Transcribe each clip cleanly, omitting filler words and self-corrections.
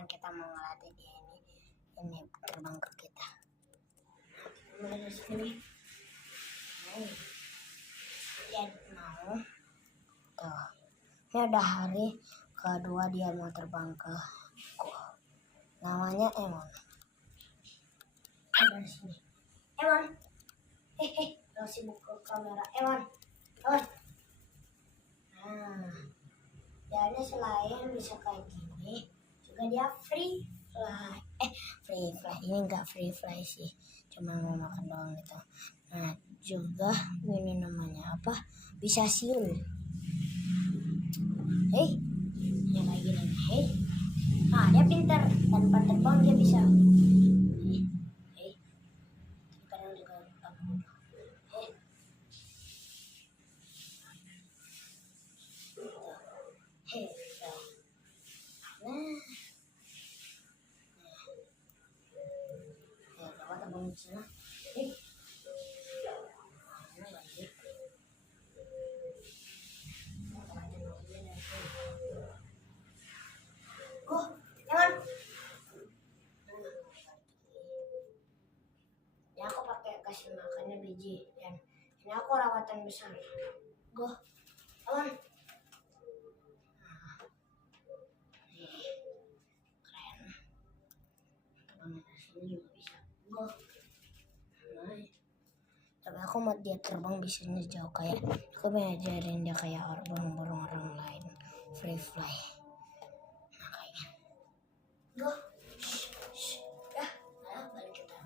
kan kita mau ngelatih dia ini terbang ke kita. Mulai dari sini. Dia mau tuh. Ini udah hari kedua dia mau terbang ke aku. Namanya Emon. Dari sini. Emon. Gak sibuk ke kamera. Emon. Emon. Nah, dia selain bisa kayak gini, juga dia free fly. Free fly. Ini enggak free fly sih. Cuma mau makan doang gitu. Nah, juga ini namanya apa? Bisa siul. Yang kayak gini. Nah, dia pintar. Tanpa terbang dia bisa. Kadang juga nah, terbang di sana. Ini aku pakai kasih makannya biji dan ini aku rawatan besar. Go, Emon. Keren. Terbang dari sini juga bisa. Go. Tapi aku mau dia terbang bisanya jauh kayak aku ngajarin dia kayak burung-burung orang lain free fly. Nah kayaknya. Go. Ya, balik kita.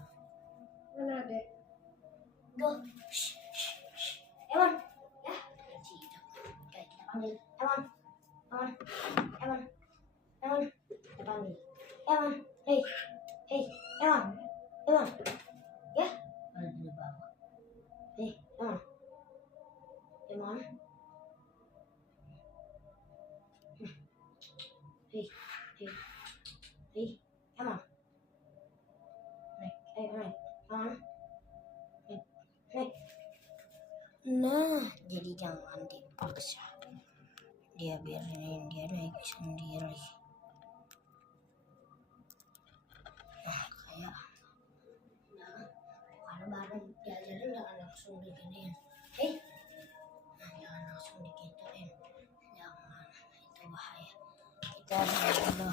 Mana dek? Go. Emon. Ya, kayak kita panggil. Emon. Emon. Emon. Emon. Kita panggil. Emon. Hey. Emon. Emon. Ya. Ada di bawah. Emon. Emon. Emon. Naik. Emon. Naik. Nah, jadi jangan dipaksa. Dia biarin dia naik sendiri. Nah, kayak karena bareng diajarin jangan langsung diginiin. Nah, jangan langsung digituin. Jangan, itu bahaya. Kita dulu